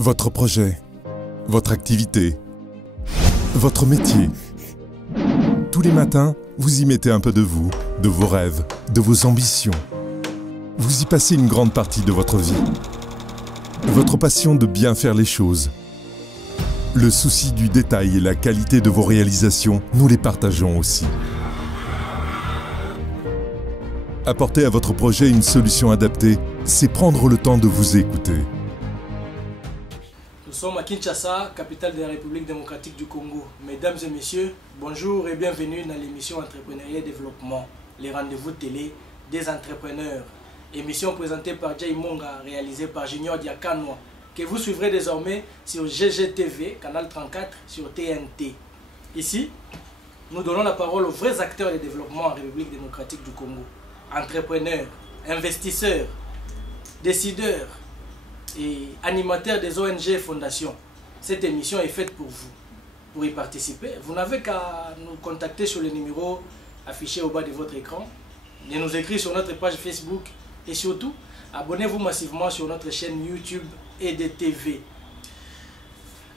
Votre projet, votre activité, votre métier. Tous les matins, vous y mettez un peu de vous, de vos rêves, de vos ambitions. Vous y passez une grande partie de votre vie. Votre passion de bien faire les choses. Le souci du détail et la qualité de vos réalisations, nous les partageons aussi. Apporter à votre projet une solution adaptée, c'est prendre le temps de vous écouter. Nous sommes à Kinshasa, capitale de la République démocratique du Congo. Mesdames et messieurs, bonjour et bienvenue dans l'émission Entrepreneuriat et Développement, les rendez-vous télé des entrepreneurs. Émission présentée par Jay Monga, réalisée par Junior Diakanoa, que vous suivrez désormais sur GGTV, canal 34, sur TNT. Ici, nous donnons la parole aux vrais acteurs du développement en République démocratique du Congo. Entrepreneurs, investisseurs, décideurs et animateurs des ONG et fondations. Cette émission est faite pour vous. Pour y participer, vous n'avez qu'à nous contacter sur le numéro affiché au bas de votre écran, de nous écrire sur notre page Facebook et surtout, abonnez-vous massivement sur notre chaîne YouTube et de TV.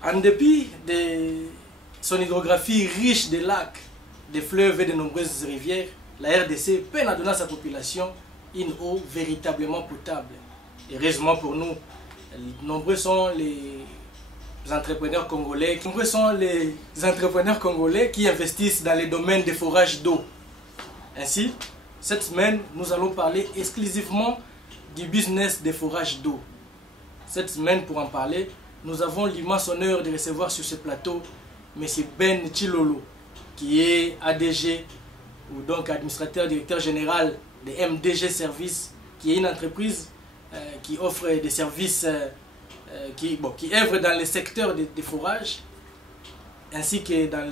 En dépit de son hydrographie riche de lacs, de fleuves et de nombreuses rivières, la RDC peine à donner à sa population une eau véritablement potable. Heureusement pour nous, nombreux sont les entrepreneurs congolais qui investissent dans les domaines de forage d'eau. Ainsi, cette semaine, nous allons parler exclusivement du business de forage d'eau. Cette semaine, pour en parler, nous avons l'immense honneur de recevoir sur ce plateau M. Ben Chilolo, qui est ADG, ou donc administrateur directeur général de MDG Service, qui est une entreprise qui offre des services qui œuvre dans le secteur des forages, ainsi que dans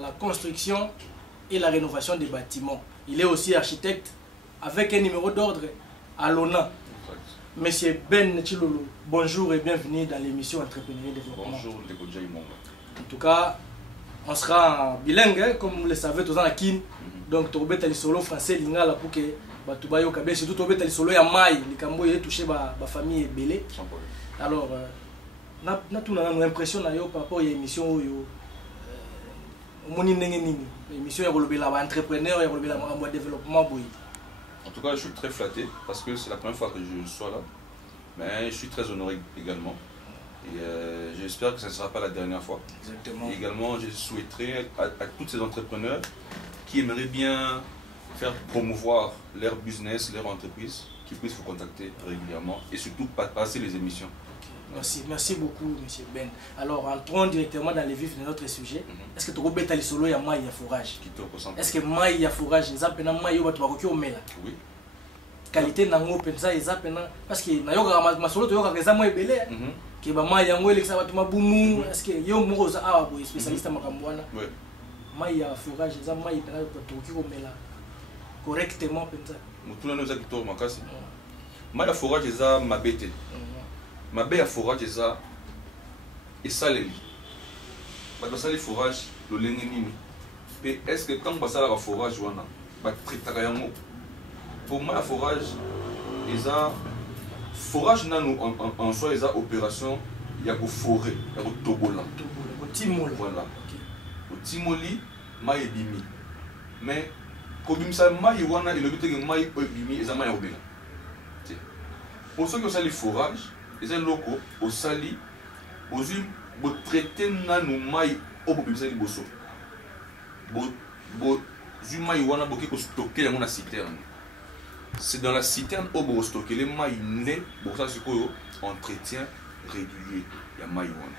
la construction et la rénovation des bâtiments. Il est aussi architecte avec un numéro d'ordre à l'ONA. Monsieur Ben Chilolo, bonjour et bienvenue dans l'émission Entrepreneuriat et Développement. Bonjour, les Jay Monga. En tout cas, on sera bilingue, hein, comme vous le savez, tous en Akin. Donc, tu as solo français, lingala pour que tu aies surtout tu as solo ya mai, les cambo y touché ma famille est belée. Alors, na tout une impression par rapport à l'émission l'émission est entrepreneur et développement. En tout cas, je suis très flatté parce que c'est la première fois que je sois là. Mais je suis très honoré également. Et j'espère que ce ne sera pas la dernière fois. Exactement. Et également, je souhaiterais à tous ces entrepreneurs qui aimeraient bien faire promouvoir leur business, leur entreprise, qui puissent vous contacter régulièrement et surtout passer les émissions. Merci beaucoup, M. Ben. Alors, entrons directement dans les vifs de notre sujet. Est-ce que tu as bêta solo ya mai ya forage? Est-ce que mai ya forage, les appels mai yo batu bakoki omela? Oui. Qualité nango pensa les appels parce que na yoka masolo to yoka keza moi belé. Que ba mai yango elekisa batu mabumu. Est-ce que yo moko za awa boy spécialiste makambwana? Oui. Mai ya forage, les mai pensa batu bakoki omela correctement pensa. Mutuna no za kito makasi. Mai ya forage za mabete. Mabe ya forage eza esaleli bato basali forage lolenge nini pe est-ce que quand basalaka forage wana batretaka yango pour moi la forage eza forage nanu en soi eza opération ya koforer ya kotobola voilà otimoli mai ebimi mais kobimisa mai wana elobi teke mai ebimi eza mai ya kobela pour ceux qui osali forage les locaux au sali aux bo traiter nanu mai obo bimisa liboso bo mai wana boki ko stocker yango na citerne. C'est dans la citerne obo stocker les mai nde bo ça sikoyo entretien régulier ya mai wana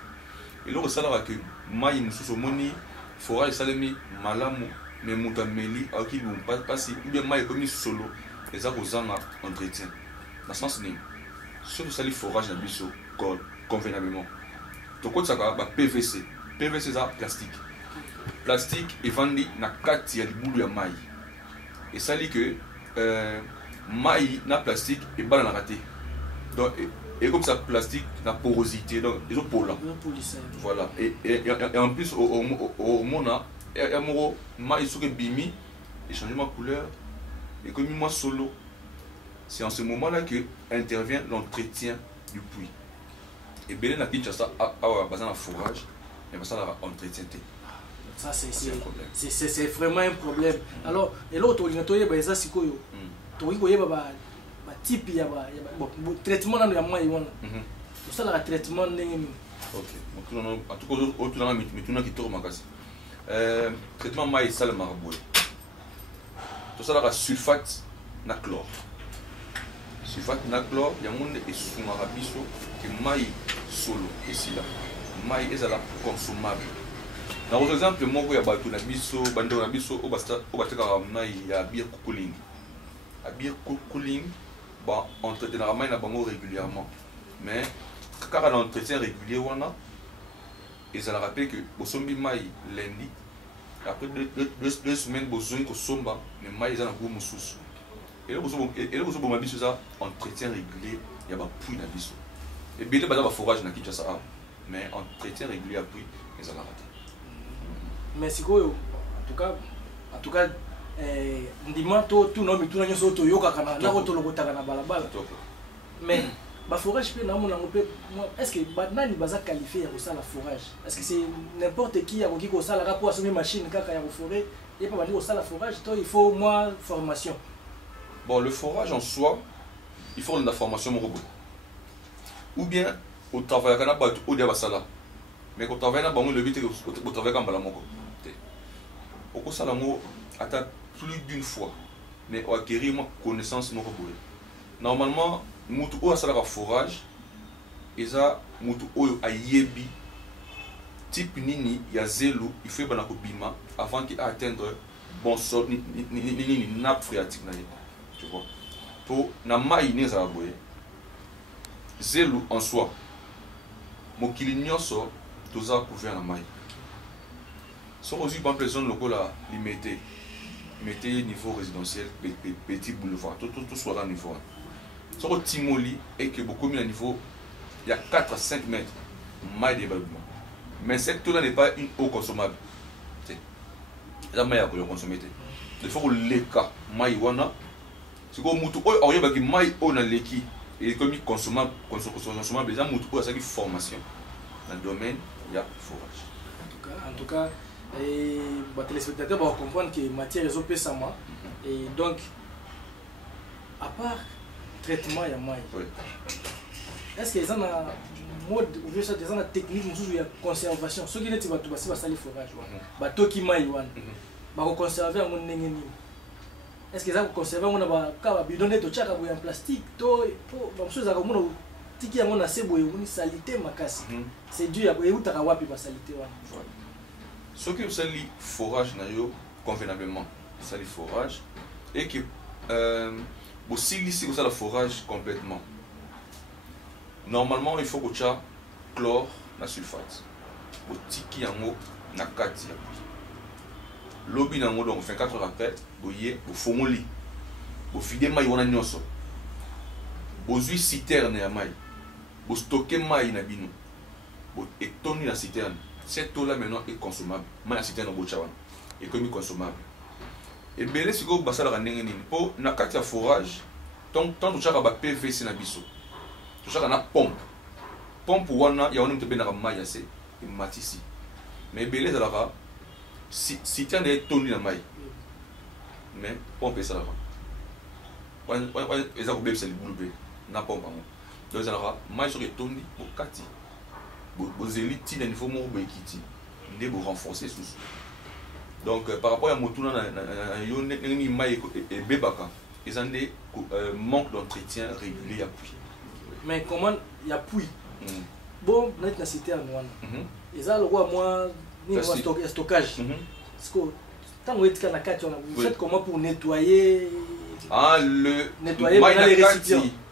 et là osala que mai mususu moni forage salemi malamu mais mutameli aki bon pas si bien mai comme solo les a kozanga entretien dans sens ni surtout ça les forages dans biso convenablement donc quand ça va PVC c'est ça plastique et vendu na kati ya libulu ya mai et ça dit que mai na plastique et bala na raté donc et comme ça plastique na porosité donc ils ont pola voilà et en plus au mona et moro mai sur bimi et changement de couleur et comme moi solo. C'est en ce moment-là que intervient l'entretien du puits. Et bien, la Kinshasa a un fourrage, mais ça a entretien. Ça, c'est vraiment un problème. Alors, et l'autre, il y a des gens qui ont un type de traitement dans le monde. Tout ça, le traitement ok. En tout cas, traitement maïs, ça le marabout. Tout ça, le sulfate na chlore. Sulfate na chlore, il y a un monde qui est sous marabiso, qui est maïs solo, et si là. Maïs est consommable. Par exemple, moi, il y a un biso, bando na biso, au basta il y a bière cooling. La bière cooling, bah, on traite la main régulièrement. Mais quand on entretien régulier, et ça rappelle que au sombi maï lundi, après 2 semaines, besoin que somba, mais maï est un gros moussous. Et là, vous avez biso ça entretien régulier, il y a un puits na biso. Et bien, il y a un forage na Kinshasa, mais entretien régulier après, et ça raté. Mais si en tout cas ndima tout non mais tout nyoso to yoka kana na ko to lokota kana balabala mais ba forage pe na mona pe est-ce que nani baza qualifié ya ça la forage est-ce que c'est n'importe qui a ko ça la rapport à cette machine kaka ya forêt et pas bandi ko ça la forage toi il faut moi formation. Bon, le forage en soi il faut de la formation mon robot ou bien au travail kana ba au dia basala mais quand travail na bango le but au travail comme bala moko au ça la mo atta plus d'une fois mais acquérir ma connaissance moko boye normalement mutu o asala ka forage eza mutu oyo ayebi type nini ya zelo il faut bana ko bima avant qu'il atteindre bon sol ni nappe phréatique na ye tu vois pour na mai ni za boye zelo en soi mokili nyonso toza couvert na mai so aussi par exemple zone lokola limité niveau résidentiel petit boulevard tout soit à niveau so timoli et que beaucoup mis à niveau il y a 4 à 5 mètres mai de développement mais cette eau là n'est pas une eau consommable c'est la mai à consommer il faut que les cas mai wana c'est comme mutu o oyeba ki mai o na leki et comme consommable déjà mutu o ça qui formation dans le domaine il y a forage en tout cas et les téléspectateurs vont comprendre que matière est OP sama et donc à part traitement il y a mai est-ce que les gens ont mode ou bien ça des gens technique nous de conservation ceux qui ne tu vas tout passer le forage bateau qui mai wan ba conserver en ndenge ni est-ce que ça conserver on a ka bidon to chaka en plastique to ba mso za komona tiki yango na sebo ni salité makasi c'est dû à utaka wapi ba salité wana. Ce qui est le forage convenablement, c'est le forage et que si ici vous le forage complètement. Normalement il faut que tu aies chlore na sulfate. Au tiki yango na kati ya puis. Lobi nango donc 24 heures après, boye au fongoli. Bo vide mai wana nyonso. Bo zui citerne ya mai. Bo stocker mai na bino. Bo etoni la citerne. Cette eau là maintenant est consommable. Mais c'est un bochawan et comme consommable. Et bien si vous basala rendez ni pour na kati ya forage tant tu chaka ba PVC na biso. Tu chaka na pompe wana ya on te benara mai assez et matisi. Mais belé za la si tiens des tonnes na mai. Mais pompe ça là. Wan eza ko bebse le boulbe na pompe amo. Donc za la mai sur les tonnes pour kati. Vos élites il faut vous renforcer sous. Donc par rapport à Motuna et Bebaka, ils ont des manque d'entretien régulier à puits. Mais comment il y a puits? Bon, on a cité à moi. Ils ont le roi moi ni stockage. Parce que tant que vous faites comment pour nettoyer? Nettoyer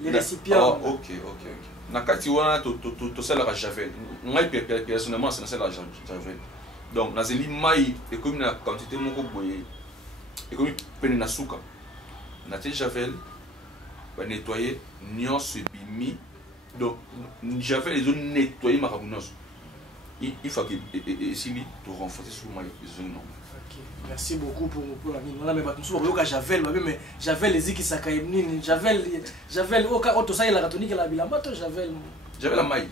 les récipients. Ok. Nakati wana to sala la javel. Ngai personnellement c'est la javel. Donc na zeli mai et comme na quantité moko boye et comme pene na suka. Na te javel va nettoyer nyonso bimi. Donc javel les zones nettoyer ma rabunos. Il faut que ici to renforcer sur mai besoin non. Merci beaucoup pour la mine. On a même pas tout ça. Javel, mais Javel les qui s'accaillent. Javel au cas où tout ça il a ratoni que la bilamba to Javel. Javel la maille.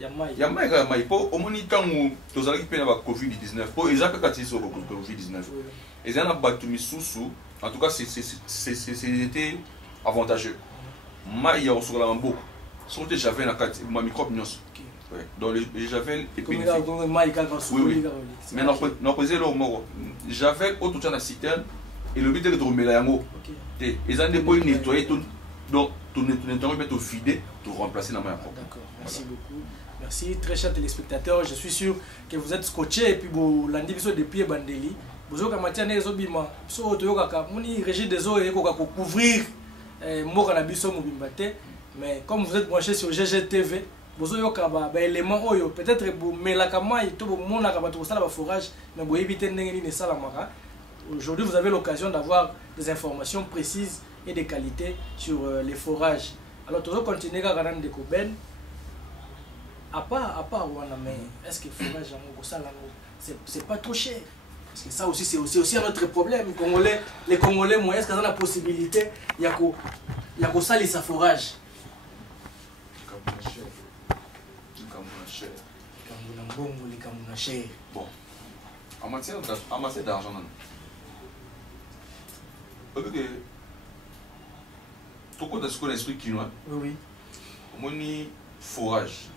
Yamai. Yamai. Pour au moins temps où tu as récupéré la Covid-19, pour exactement quand ils ont Covid-19, ils ont battu sous. En tout cas, c'était avantageux. Mais il y a aussi la beaucoup. Surtout j'avais ma microbe nios. Donc les javel est bénéfique. Oui. Mais non poser le mot. Javel autour de la citerne et le but est de remettre la yango. Ils ont des points nettoyer tout. Donc tout nettoyer tout vider, tout remplacer la main. D'accord. Merci beaucoup. Merci très chers téléspectateurs. Je suis sûr que vous êtes scotchés et puis vous l'avez vu depuis Bandeli. Vous avez matière les obima. So toyoka moni régime des eaux et koka couvrir mo kana biso mobimbate. Mais comme vous êtes branchés sur GGTV, vous avez des éléments peut-être que vous avez un forage, mais vous évitez de aujourd'hui, vous avez l'occasion d'avoir des informations précises et de qualité sur les forages. Alors, tout le monde continue à regarder des coben. À part, mais est-ce que le forage, c'est pas trop cher? Parce que ça aussi, c'est aussi un autre problème. Les Congolais, est-ce qu'ils ont la possibilité, il y a que ça, les forage? Bon, en matière d'argent, pourquoi est-ce qu'on explique quinoa? Oui. Au moins, forage.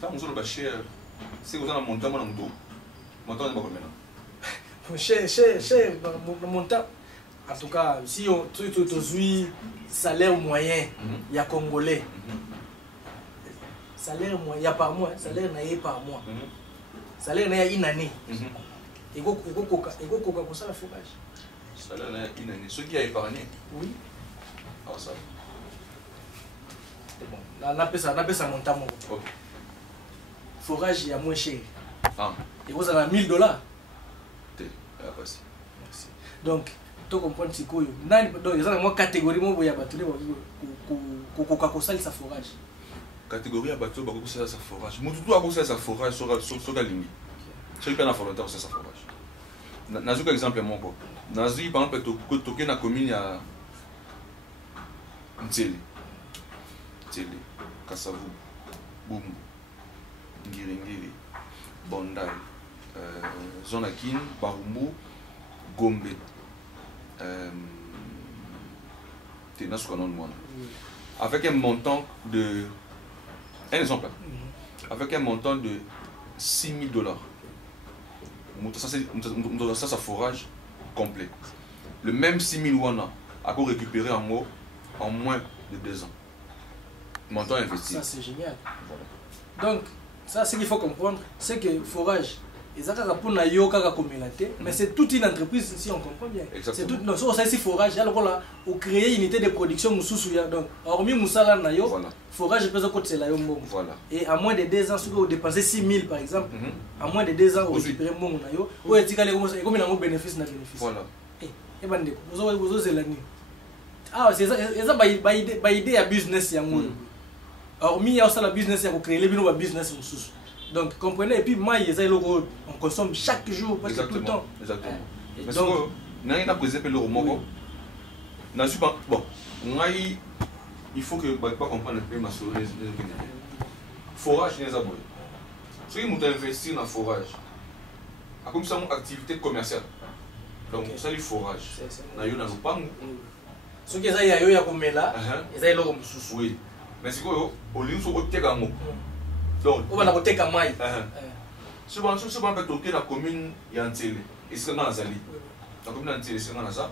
Tant que vous avez cher, c'est que vous avez un montant, montant n'est pas combien? Cher, montant. En tout cas, si on a salaire moyen, il y a Congolais. Salaire moyen, il y a par mois, salaire n'est par mois. Salaire n'est une année. Et go comme ça le forage. Salaire n'est une année. Ceux qui ont épargné. Oui. Ah ça. C'est bon. On appelle ça montant. Ok. Forage il y a moins cher. Ah. Et vous avez $1000. Merci. Donc tu comprends ce que donc il y a une catégorie où il y a battu ça forage. Catégorie à bateau, c'est ça forage. Moi tout à cause ça forage sur la ligne. C'est pas la volontaire c'est ça forage. Nazu par exemple mon quoi. Nazu par exemple toquer na commune à Ntsele, Kasavu, Bumbu, Ngiringiri, Bondai, Zonakin, Barumbu, Gombe. Avec un montant de... Un exemple. Avec un montant de $6000. Ça, c'est forage complet. Le même 6000 wana a récupéré en moins de 2 ans. Montant investi. Ça, c'est génial. Donc, ça, ce qu'il faut comprendre, c'est que forage, mais c'est toute une entreprise, si on comprend bien. C'est tout, non, ça c'est forage, alors là, on crée une unité de production, donc, hormis Moussala Nayo, forage peut se là. Et à moins de 2 ans, si vous dépensez 6000 par exemple, à moins de 2 ans, vous récupérez mon Nayo, vous avez comme un bénéfice. Voilà. Et ben, vous avez l'année. Ah, c'est ça, idée à business. Hormis, il y a aussi la business, vous créez les business. Donc, comprenez, et puis moi, on consomme chaque jour, parce que tout le temps. Exactement. Mais donc, on a préservé le roman. Bon, il faut que pas comprendre un peu ma souris. Forage, n'est pas bon. Ceux qui ont investi dans le forage, comme ça, une activité commerciale. Donc, ça, le forage. N'a eu dans le pan. Ceux qui ont eu à comer là, ils ont eu l'eau. Oui. Mais c'est quoi, au lieu de se retirer à mot. Donc, on va acheter comme maïs. Souvent, on peut toquer la commune Yantele. Et c'est dans la Zali. La commune Yantele, c'est dans la Zali.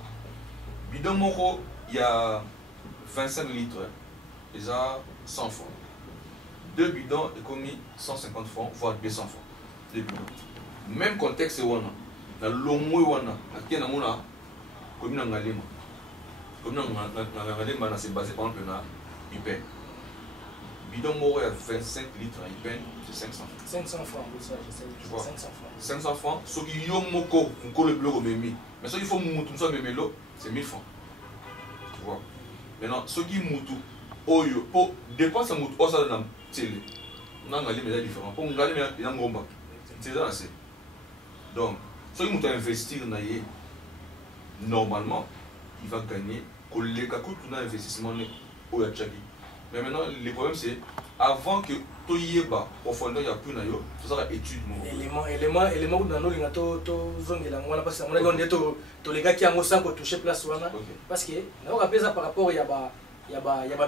Bidon Moko, il y a 25 litres. Il y a 100 francs. 2 bidons, et commis 150 francs, voire 200 francs. 2 bidons. Même contexte, c'est dans l'Omoué, qui est dans la commune Ngalema. La commune Ngalema, c'est basé par exemple dans Ipé. Bidon Moro à 25 litres, il peine, c'est 500 francs. 500 francs, ça, je sais. Tu vois, 500 francs. 500 francs. Ceux qui ont moko, on colle le bleu au mémi. Mais ceux qui font moutou, c'est 1000 francs. Tu vois. Maintenant, ceux qui moutou, oyo, pour dépenser un moutou, ça dans la télé. On a un galé, mais c'est différent. Pour un galé, il y a un gros bac. C'est ça, c'est. Donc, ceux qui ont investi dans normalement, il va gagner. Quand les cas, tout l'investissement, au Yachaki. Mais maintenant, le problème c'est, avant que tu y aies profondeur, il y a plus d'ailleurs, tout ça étude. Élément où dans nos lignes, tu zone là, moi parce que on a dit que les gars qui ont sans toucher place là, parce que on rappelle ça par rapport il y a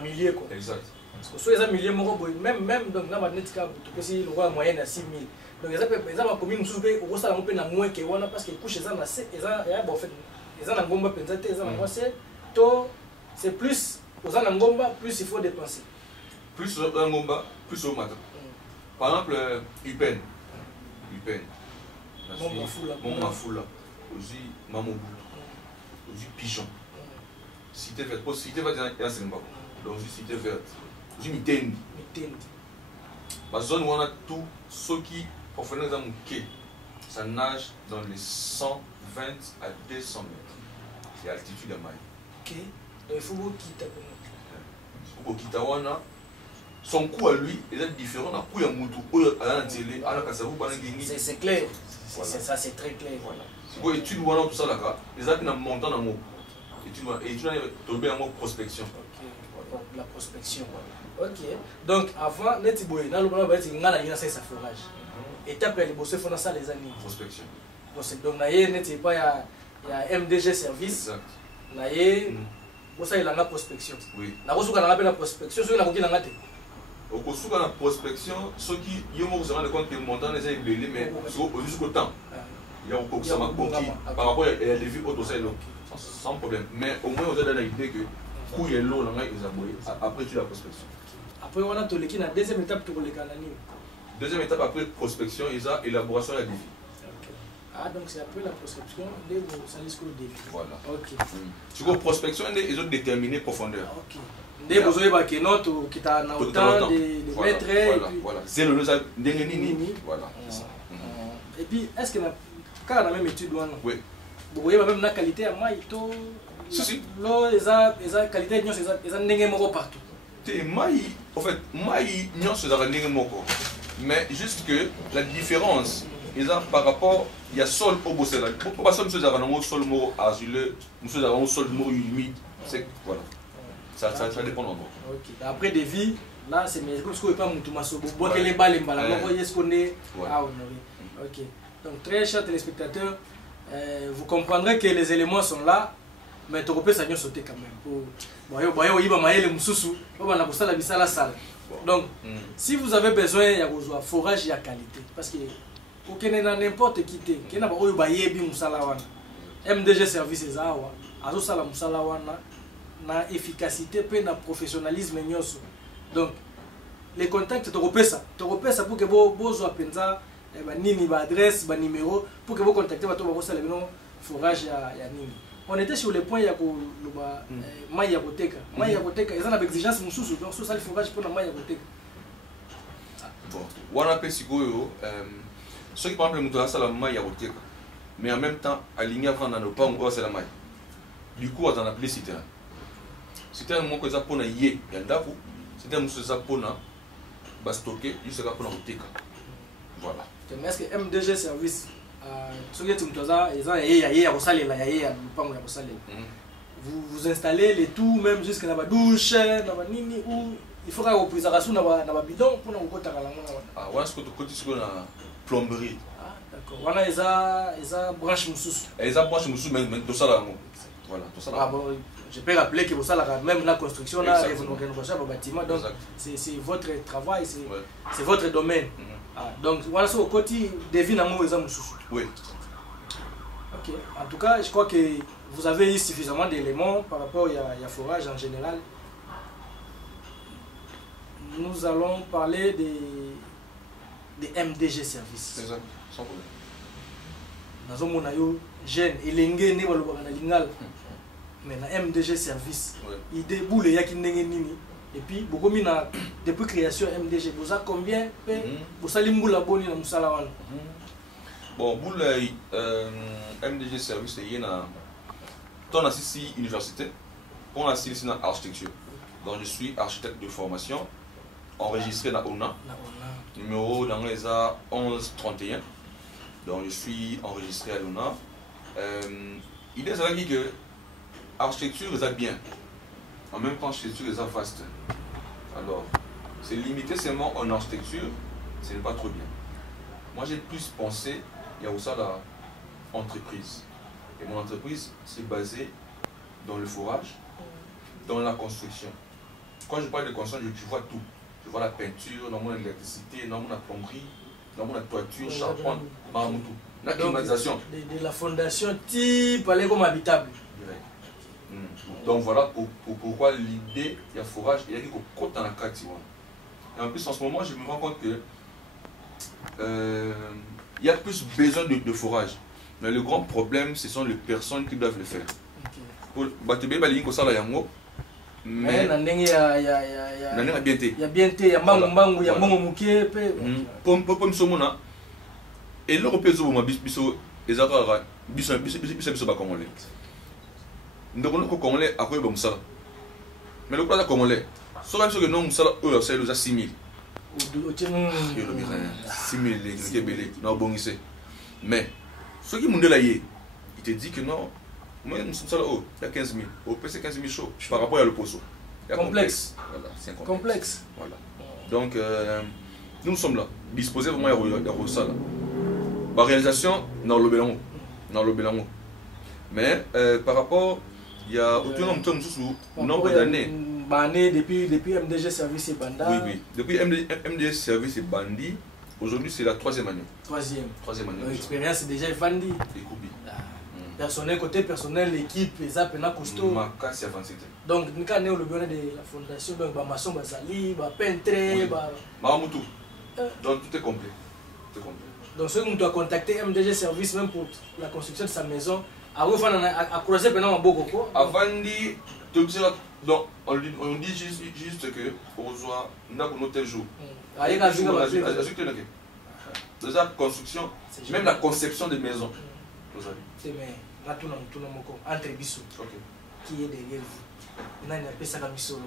milliers quoi. Exact. Parce que sur les milliers même donc là maintenant tu peux si le roi moyenne à 6000. Donc les gens commune sous pe au ça on peut na moins que wana parce que couche ça na il y a bon fait les gens na ngomba penza te les gens na c'est to c'est plus aux gens na ngomba plus il faut dépenser. Plus au ngomba, plus au matin. Par exemple, Upen. Mon Mafoula. Aussi, Mamobou. Aussi, Pigeon. Cité verte. Pour cité verte, il y a un symbole. Donc, aussi, cité verte. Aussi, Mitendi. La zone où on a tout, ceux qui, pour faire un quai, ça nage dans les 120 à 200 mètres. C'est l'altitude de Maï. Ok. Donc, il faut que tu son coût à lui est différent d'un coup à Moutou, à la télé, à la Kassavou, à la Guinée. C'est clair. C'est ça, c'est très clair. Si vous étudiez tout ça là, les autres n'ont montant dans mot. Étudiez un mot prospection. Ok, la prospection. Ok. Donc, avant, Netiboy, dans le moment où il y a un forage. Étape, il y a ça les années. Prospection. Donc, il y a MDG service. Exact. Il y a prospection. Oui. Il y a la prospection. Au cours de la prospection, ceux qui se rendent compte que le montant est élevé, mais jusqu'au temps, il y a beaucoup de par rapport à la devis autosale, sans problème. Mais au moins, vous avez l'idée que coup est long, après tu la prospection. Après, on a la deuxième étape pour les canaux. Deuxième étape après prospection, il y a l'élaboration de la devis. Ah, donc c'est après la prospection, dès que ça jusqu'au devis. Voilà. Ok. Sur la prospection, ils ont déterminé profondeur. Ok. Dès que vous avez des notes qui ont autant de mètres. Voilà. C'est le lot de voilà. Et puis, est-ce que quand on a la même étude, oui. Vous voyez même la qualité à maï, si. L'eau, la qualité de l'eau, partout. En fait, maï, non, c'est mais juste que la différence, par rapport, il y a sol au bossé là. Pourquoi ça, monsieur Zaranamo, sol moro azulé, monsieur Zaranamo, sol moro humide, c'est voilà. Ça dépend de l'endroit. Ok. Après des vies, là c'est mes ce qu'on pas Moutumaso. Bon, que les balles, vous voyez ce qu'on est. Ah, oui. Ok. Donc, très chers téléspectateurs, vous comprendrez que les éléments sont là, mais tu peux sauter quand même. Donc, si vous avez besoin de forage et de qualité, parce que pour que n'importe qui qui n'a pas MDG service ezawa azosala musala wana na efficacité pe na professionnalisme nyonso. Donc les contacts te repesa pour que bozo penza nini ba adresse ba numéro pour que vous contactez bato ba sala bino forage ya nini. On était sur le point ya ko loba mai ya koteka ezana exigence mususu donc ça le forage pour na mai ya koteka. Bon, wana pe sikoyo ceux qui par exemple mutu asala mai ya koteka mais en même temps aligné avant dans le pas on c'est la mai. Du coup on a appelé citerne. Citerne mon ko za pona yé ya ndaku, citerne musu za pona ba stocker jusqu'à pona koteka. Voilà. Mais est-ce que MDG service vous installez les tout même jusqu'à la douche, ou il faut que vous ayez un bidon pour nous côté ah ouais, ce que tu côté sur la plomberie. Ah d'accord. Voilà, ils a branche moussous. Ils a branche moussous mais tout ça là. Voilà, tout ça là. Ah bon, je peux rappeler que vous ça même la construction là, rénovation du bâtiment, donc c'est votre travail, c'est votre domaine. Ah, donc voilà, c'est au côté devine amour ils ont moussous. Oui. Ok. En tout cas, je crois que vous avez eu suffisamment d'éléments par rapport à forage en général. Nous allons parler des MDG services. Exact, sans problème. Nous avons jeune et l'ingé mais na MDG service. Il déboule y a qui nini. Et puis depuis création MDG, vous avez combien vous avez la bonne dans Moussala. Bon, pour le MDG service, il y a ton assistant université, pour l'assistant en architecture. Donc je suis architecte de formation, enregistré dans ONA, numéro dans les A 1131. Donc je suis enregistré à l'ONA. Il est dit que l'architecture est bien, en même temps l'architecture est vaste. Alors, c'est limité seulement en architecture, ce n'est pas trop bien. Moi, j'ai plus pensé, il y a aussi l'entreprise. Et mon entreprise, c'est basé dans le forage, dans la construction. Quand je parle de construction, je vois tout. Je vois la peinture, dans mon électricité, dans mon plomberie, dans mon toiture, charpente, tout. La climatisation. De la fondation type, aller comme habitable. Donc voilà pourquoi l'idée, il y a forage, il y a quelque chose dans la carte. Et en plus, en ce moment, je me rends compte que il y a plus besoin de forage. Mais le grand problème, ce sont les personnes qui doivent le faire. Pour battre les lignes, ça là, mais il y a bien été. Il y a bien été, il y a mango, il y a mango mouké. Pour me et le repère sur moi, biso, les arabes, biso pas congolais. Donc on est congolais après bon ça. Mais le plat congolais, soit même que non ça eux c'est les 6000. Ou 6000 les belé, non bon ici. Mais ceux qui m'ont dit là il te dit que non, moi nous sommes ça là il y a 15 000. Au PC 15 000 chaud par rapport à le poisson. Complexe. Voilà, c'est complexe. Voilà. Donc nous sommes là, disposés vraiment à ça là. La réalisation dans le Bélango. Mais par rapport, il y a autour d'un nombre d'années. Depuis MDG Service et Banda. Oui. Depuis MDG Service et Bandi, aujourd'hui c'est la 3e année. Troisième année. L'expérience est déjà vendue. Personnel, côté personnel, l'équipe, les appels costaud. Donc, nous avons le besoin de la fondation, donc, maçon, basali, peintre, Maramoutou. Donc, tout est complet. Donc, ceux qui ont contacté MDG Service, même pour la construction de sa maison, à croiser pendant un beau coco. Avant de donc, on dit juste que on doit nous tel jour. Déjà, construction, même la conception des maisons. C'est mais là tout le monde entre bisous qui est derrière vous. On a appelé ça comme solo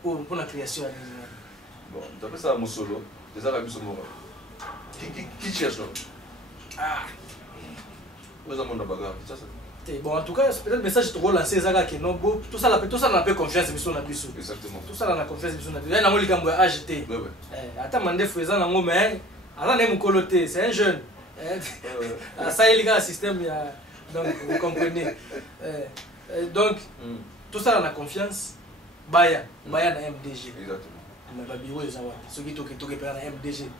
pour la création. Bon, tu appelles ça mon solo. Déjà la bisou qui cherche là. Ah. Vous avez mon bagarre. Bon, en tout cas, peut-être le message te relancer ça que non tout ça n'a pas confiance bisou na bisou. Exactement. Tout ça n'a confiance bisou na bisou. Il y a un likambo acheté. Attends mandé faisant nango mais ala ne mukoloté, c'est un jeune. Ça il y a un système donc vous comprenez. Donc tout ça on a confiance. Baya na MDG. Exactement. Mais babiro les avoir. Ceux qui toquent na MDG.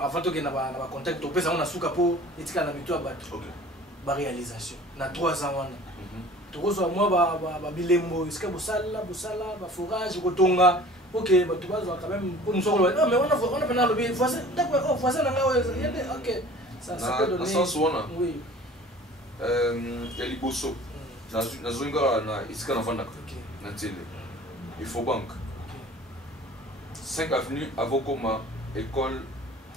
Avant que na contact to pesa on a suka po etika na mitu abatu. OK. Ba réalisation na 3 ans wana. Tokozo moi ba bilembo iska busala ba forage kotonga. OK, bah tu vas quand même pour nous sortir. Non mais on a pendant le voisin d'accord, voisin na nga OK. Ça peut donner. Oui. Il y a Liboso. Na zonga na iska na vanda. Na télé. Il faut banque. 5 avenue Avokoma, école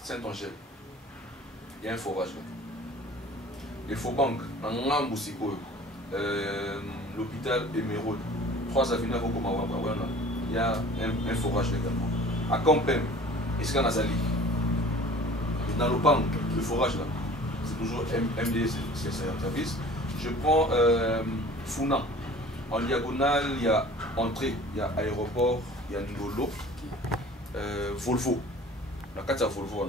Saint-Angèle. Il y a un forage là. Il faut banque. Na Ngambu Sikoyo. L'hôpital Émeraude. 3 avenues Avokoma Wana. Il y a un forage également. À Campem, iska na Zali. Dans le banque, le forage là. C'est toujours MD service. Je prends Funa. En diagonale, il y a entrée, il y a aéroport, il y a Ndolo. Volvo. La carte à Volvo,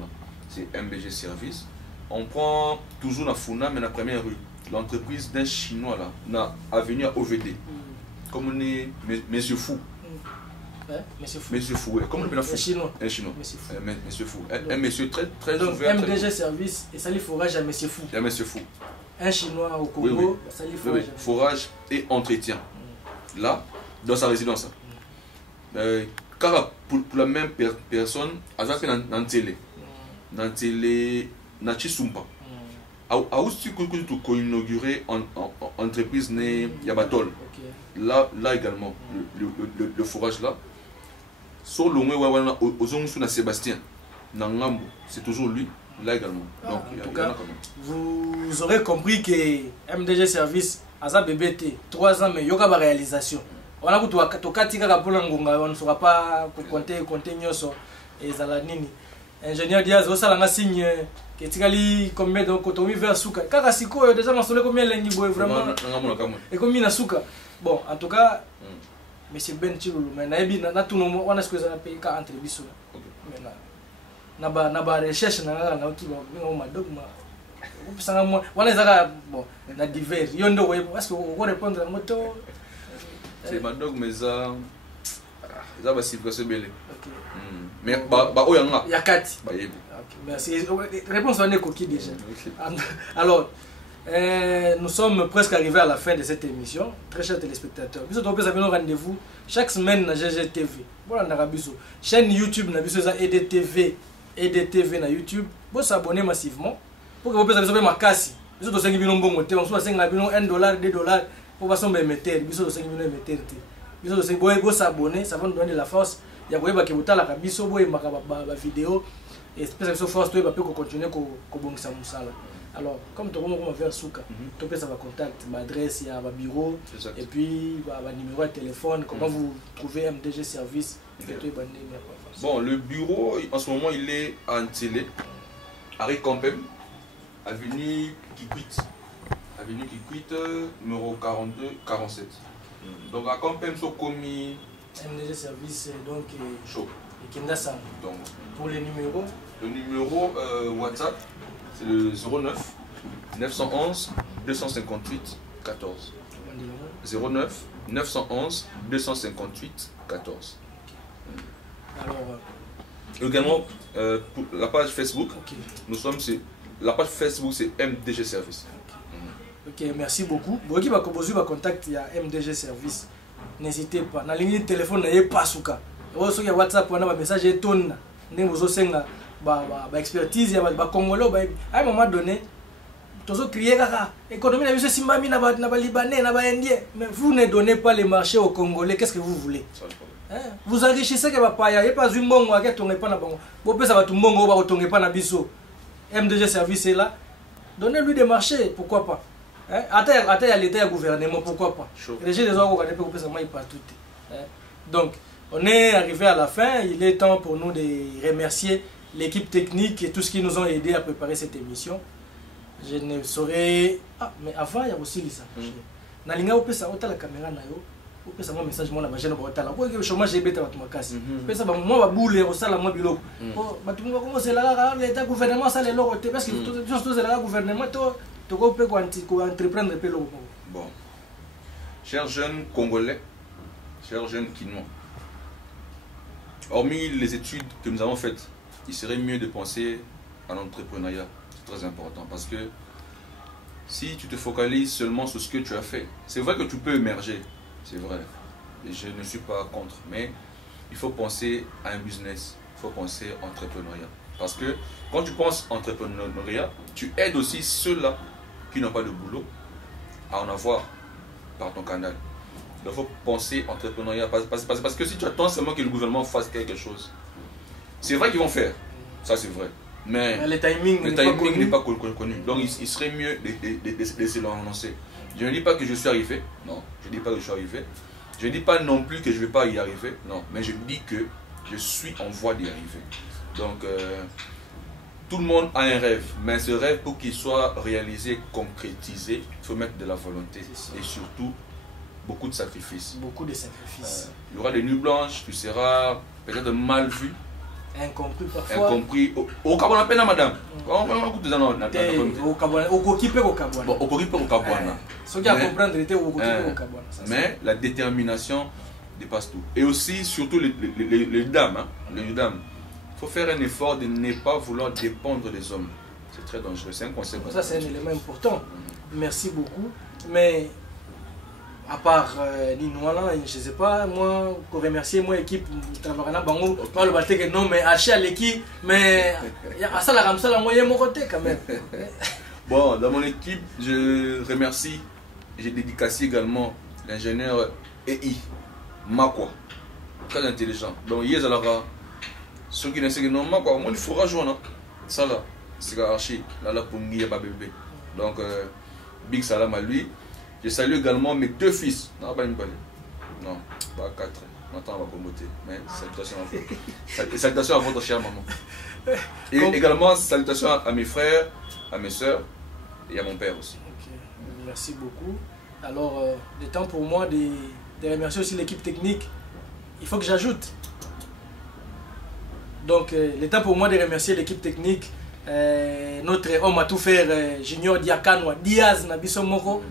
c'est MBG Service. On prend toujours la Funa, mais la première rue. L'entreprise d'un Chinois là, na avenue à OVD. Comme on est Monsieur Fou. Monsieur Fou, ouais. Comme on appelle un Chinois. Un Chinois. Monsieur Fou. Un monsieur très donc, ouvert. MDG Service et ça les forage à Monsieur Fou. Un Monsieur Fou. Un Chinois au Congo, ça les forage. Oui. Forage et entretien. Là, dans sa résidence. Car pour la même personne, elle a fait dans télé. Dans télé, dans Chisumpa. A aussi inauguré en entreprise né Yabatol. Là également, le forage là. Sur le moins, aux na Sébastien, Nangambo, c'est toujours lui, là également. Donc, en tout cas, vous aurez compris que MDG Service, à sa BBT, 3 ans, mais il y aura une réalisation. On a vu que on ne saura pas compter et Zalanini. Ingénieur Diaz, ça a un signe que tu as combien de coton vers Souka. Car si déjà, on a combien de vraiment. Et combien de Souka. Bon, en tout cas, Monsieur Ben Chilulu, mais na tout le monde, on a ce que ça paye entre biso. Mais na ba recherche na qui va ma dogma. On est bon, na divers. Yondo ouais parce que on répondre à moto. C'est ma dogme mais ça va se belé. OK. Mais ba oyanga. Yakati. Ba yebo. OK. Merci. Réponse on est coquille déjà. Alors nous sommes presque arrivés à la fin de cette émission. Très chers téléspectateurs, nous avons un rendez-vous chaque semaine dans GGTV. Voilà, on a une chaîne YouTube, na biso za EDTV na YouTube. Vous s'abonner massivement pour que vous puissiez avoir ma casse. Nous avons 5 millions de bonnes on soit 5 millions, $1, $2 pour passer mes metteurs. Nous avons 5 millions de metteurs. Nous avons 5 millions s'abonner, ça va nous donner la force. Il y a que vous avez la biso, vous avez ma vidéo et espèce de force, tu vas continuer à bongisa musala. Alors, comme tout le monde va faire souka, tu peux savoir contact, ma adresse, il y a ma bureau, et puis ma numéro de téléphone, comment vous trouvez MDG Service. Bon, le bureau, en ce moment, il est en télé, à Ricampem, avenue Kikwit, numéro 42-47. Donc, à Campem, c'est commis. MDG Service, donc, chaud. Et Kindasan. Donc, pour les numéros. Le numéro WhatsApp, c'est le 09 911 258 14. 09 911 258 14. Alors, également, pour la page Facebook, nous sommes sur la page Facebook, c'est MDG Service. Ok, merci beaucoup. Vous qui va contact, il y a MDG Service. N'hésitez pas. Dans la ligne de téléphone, il n'y a pas souka. Vous avez WhatsApp, vous avez un message étonné. Vous avez expertise, il y a Congolais. À un moment donné, vous avez crié l'économie n'a pas Simbami, n'a pas Libanais, n'a pas Indien. Mais vous ne donnez pas les marchés aux Congolais. Qu'est-ce que vous voulez? Vous enrichissez que papa, il n'y a pas une bonne qui ne pas na bango. Vous pouvez savoir tout le monde qui pas na biso. MDG Service est là. Donnez-lui des marchés, pourquoi pas? Attends, il y a l'État et le gouvernement, pourquoi pas? Les gens des autres pour que ça m'aille partout. Donc, on est arrivé à la fin. Il est temps pour nous de remercier l'équipe technique et tout ce qui nous ont aidé à préparer cette émission. Je ne saurais. Ah, mais avant, il y a aussi Lisa. Nalinga, on peut savoir la caméra. On peut savoir un message. Moi, la chaîne, on peut savoir le chômage est bête à ma casse. On peut savoir, moi, je boule, on sait la moi, bilo. Comment c'est là, l'État, gouvernement, ça les lots. Parce que tout c'est là, gouvernement, tu peux entreprendre un peu l'eau. Bon. Chers jeunes Congolais, chers jeunes Kinois, hormis les études que nous avons faites, il serait mieux de penser à l'entrepreneuriat. C'est très important parce que si tu te focalises seulement sur ce que tu as fait, c'est vrai que tu peux émerger, c'est vrai, et je ne suis pas contre, mais il faut penser à un business, il faut penser à l'entrepreneuriat. Parce que quand tu penses entrepreneuriat, tu aides aussi ceux-là qui n'ont pas de boulot à en avoir par ton canal. Donc il faut penser entrepreneuriat parce que si tu attends seulement que le gouvernement fasse quelque chose, c'est vrai qu'ils vont faire, ça c'est vrai, mais le timing n'est pas connu. Donc il serait mieux de se lancer. Je ne dis pas que je suis arrivé, non, je ne dis pas que je suis arrivé. Je ne dis pas non plus que je ne vais pas y arriver, non, mais je dis que je suis en voie d'y arriver. Donc tout le monde a un rêve, mais ce rêve, pour qu'il soit réalisé, concrétisé, il faut mettre de la volonté et surtout beaucoup de sacrifices. Beaucoup de sacrifices. Il y aura des nuits blanches, tu seras peut-être mal vu. Incompris parfois. Incompris. Au Kabwana peine, madame. Mais la détermination dépasse tout. Et aussi, surtout les dames. Hein, les dames. Il faut faire un effort de ne pas vouloir dépendre des hommes. C'est très dangereux. C'est un conseil. Ça, c'est un élément important. Merci beaucoup. Mais à part Linouala, je ne sais pas, moi, pour remercier mon équipe, Bango, pas le battre que non, mais acheter à l'équipe, mais à ça, la ramsa, la moyenne, mon côté quand même. Bon, dans mon équipe, je remercie, j'ai dédicacé également l'ingénieur EI, Makwa, très intelligent. Donc, hier, alors, ceux qui ne savent pas, non, Makwa, moi, il faudra jouer, ça là, c'est archi, là, là, pour Ngia Babébé. Donc, big salam à lui. Je salue également mes deux fils. Non, pas une balle. Non, pas quatre. Maintenant, on va promoter. Mais salutations à votre chère maman. Et également, salutations à mes frères, à mes soeurs et à mon père aussi. Okay. Merci beaucoup. Alors, le temps pour moi de de remercier aussi l'équipe technique. Il faut que j'ajoute. Donc, le temps pour moi de remercier l'équipe technique. Notre homme à tout faire, Junior Diakano Diaz, Nabiso Moko.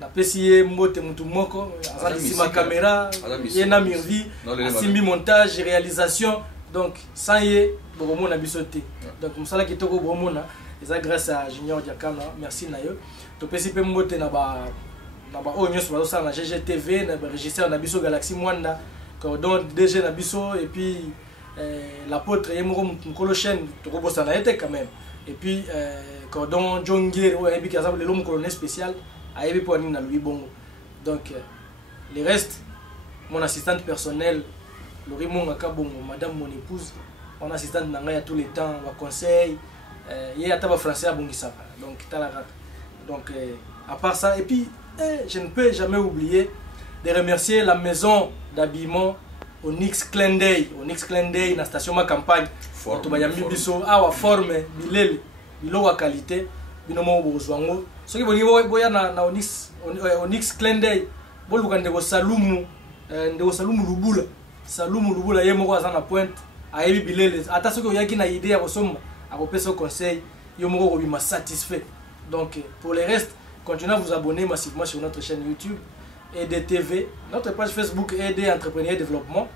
Napesi mbote mutu moko, azali ma caméra, yena mirvi, asimbi montage, réalisation. Donc, sans y bomo na bisoté. Donc, musala kitoko bomo na, eza grâce à Junior Diakano. Merci nayo. To pesi pe mbote na ba onyo so ça na GGTV, na régisseur na biso Galaxy Mwanda, cordon DG na biso et puis l'apôtre Yemoro Mkolo chaîne to kobosa na été quand même. Et puis cordon Jongir ou ebi kaza le l'homme colonel spécial a ebi pour na lui bongo. Donc le reste mon assistante personnelle Lori Mongaka bongo, madame mon épouse, mon assistante nanga ya tous les temps, va conseil yé ata ba français a bongisa. Donc talaka. Donc à part ça et puis je ne peux jamais oublier de remercier la maison d'habillement Onyx Clin d'œil, na station ma campagne. To bayambi biso awa forme bilele biloko qualité binomo bozwango. Soki boni boya na Onyx Clin d'œil boluka ndeko Salumu Lubula. Salumu Lubula ye moko azana pointe ayebi bilele ata soki oyaki na idée ya kosomba akopesa conseil yo moko ko bima satisfait. Donc pour le reste, continuez à vous abonner massivement sur notre chaîne YouTube EDTV, notre page Facebook ED Entrepreneur Développement.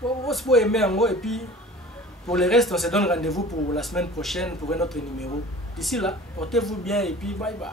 Vous pouvez aimer en haut et puis pour le reste, on se donne rendez-vous pour la semaine prochaine pour un autre numéro. D'ici là, portez-vous bien et puis bye bye.